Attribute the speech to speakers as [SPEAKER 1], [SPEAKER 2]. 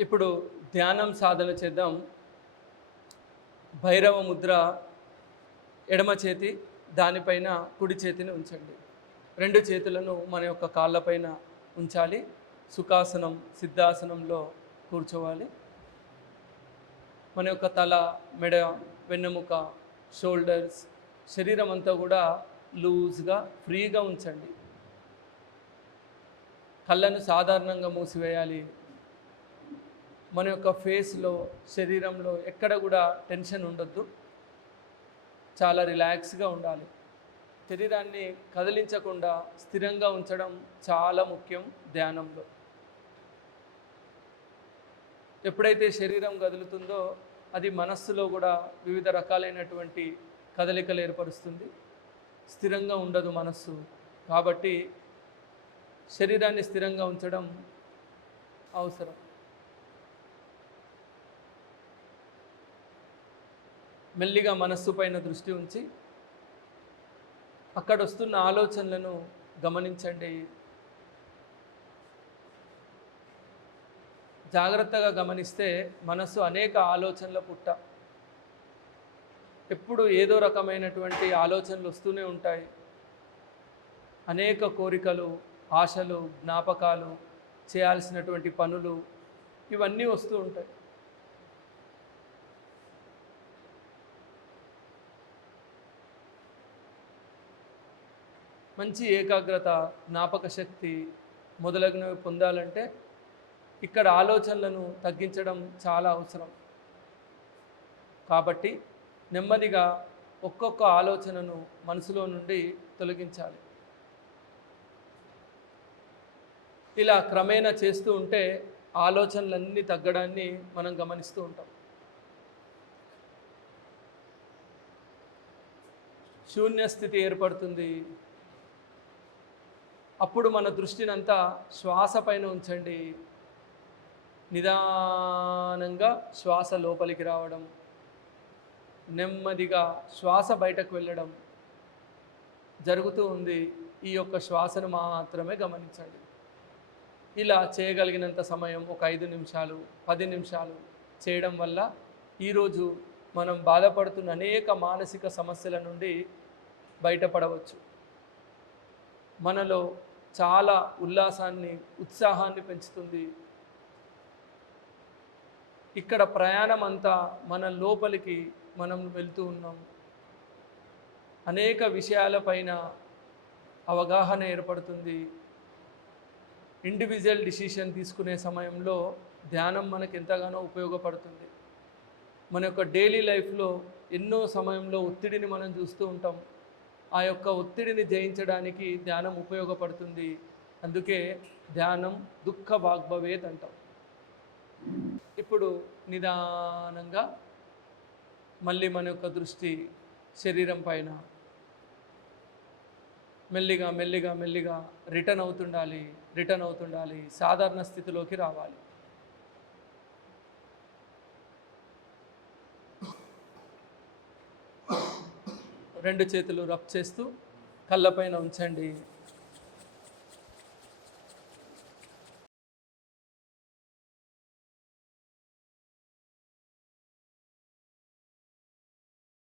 [SPEAKER 1] ఇప్పుడు ధ్యానం సాధన చేద్దాం. భైరవ ముద్ర ఎడమ చేతి దానిపైన కుడి చేతిని ఉంచండి. రెండు చేతులను మన యొక్క కాళ్ళపైన ఉంచాలి. సుఖాసనం సిద్ధాసనంలో కూర్చోవాలి. మన యొక్క తల మెడ వెన్నెముక షోల్డర్స్ శరీరం అంతా కూడా లూజ్గా ఫ్రీగా ఉంచండి. కళ్ళను సాధారణంగా మూసివేయాలి. మన యొక్క ఫేస్లో శరీరంలో ఎక్కడ కూడా టెన్షన్ ఉండొద్దు. చాలా రిలాక్స్గా ఉండాలి. శరీరాన్ని కదిలించకుండా స్థిరంగా ఉంచడం చాలా ముఖ్యం ధ్యానంలో. ఎప్పుడైతే శరీరం కదులుతుందో అది మనస్సులో కూడా వివిధ రకాలైనటువంటి కదలికలు ఏర్పరుస్తుంది. స్థిరంగా ఉండదు మనస్సు. కాబట్టి శరీరాన్ని స్థిరంగా ఉంచడం అవసరం. మెల్లిగా మనస్సు పైన దృష్టి ఉంచి అక్కడ వస్తున్న ఆలోచనలను గమనించండి. జాగ్రత్తగా గమనిస్తే మనస్సు అనేక ఆలోచనల పుట్ట. ఎప్పుడు ఏదో రకమైనటువంటి ఆలోచనలు వస్తూనే ఉంటాయి. అనేక కోరికలు ఆశలు జ్ఞాపకాలు చేయాల్సినటువంటి పనులు ఇవన్నీ వస్తూ ఉంటాయి. మంచి ఏకాగ్రత జ్ఞాపక శక్తి మొదలగునవి పొందాలంటే ఇక్కడ ఆలోచనలను తగ్గించడం చాలా అవసరం. కాబట్టి నెమ్మదిగా ఒక్కొక్క ఆలోచనను మనసులో నుండి తొలగించాలి. ఇలా క్రమేణా చేస్తూ ఉంటే ఆలోచనలన్నీ తగ్గడాన్ని మనం గమనిస్తూ ఉంటాం. శూన్య స్థితి ఏర్పడుతుంది. అప్పుడు మన దృష్టినంతా శ్వాస పైన ఉంచండి. నిదానంగా శ్వాస లోపలికి రావడం. నెమ్మదిగా శ్వాస బయటకు వెళ్ళడం జరుగుతూ ఉంది. ఈ యొక్క శ్వాసను మాత్రమే గమనించండి. ఇలా చేయగలిగినంత సమయం ఒక ఐదు నిమిషాలు పది నిమిషాలు చేయడం వల్ల ఈరోజు మనం బాధపడుతున్న అనేక మానసిక సమస్యల నుండి బయటపడవచ్చు. మనలో చాలా ఉల్లాసాన్ని ఉత్సాహాన్ని పెంచుతుంది. ఇక్కడ ప్రయాణం అంతా మన లోపలికి మనం వెళ్తూ ఉన్నాం. అనేక విషయాలపైన అవగాహన ఏర్పడుతుంది. ఇండివిజువల్ డిసిషన్ తీసుకునే సమయంలో ధ్యానం మనకు ఎంతగానో ఉపయోగపడుతుంది. మన యొక్క డైలీ లైఫ్లో ఎన్నో సమయంలో ఒత్తిడిని మనం చూస్తూ ఉంటాం. ఆ యొక్క ఒత్తిడిని జయించడానికి ధ్యానం ఉపయోగపడుతుంది. అందుకే ధ్యానం దుఃఖ వాగ్భవేత్ అంటాం. ఇప్పుడు నిదానంగా మళ్ళీ మన యొక్క దృష్టి శరీరం పైన మెల్లిగా మెల్లిగా మెల్లిగా రిటర్న్ అవుతుండాలి రిటర్న్ అవుతుండాలి సాధారణ స్థితిలోకి రావాలి. రెండు చేతులు రబ్ చేస్తూ కళ్ళపైన ఉంచండి.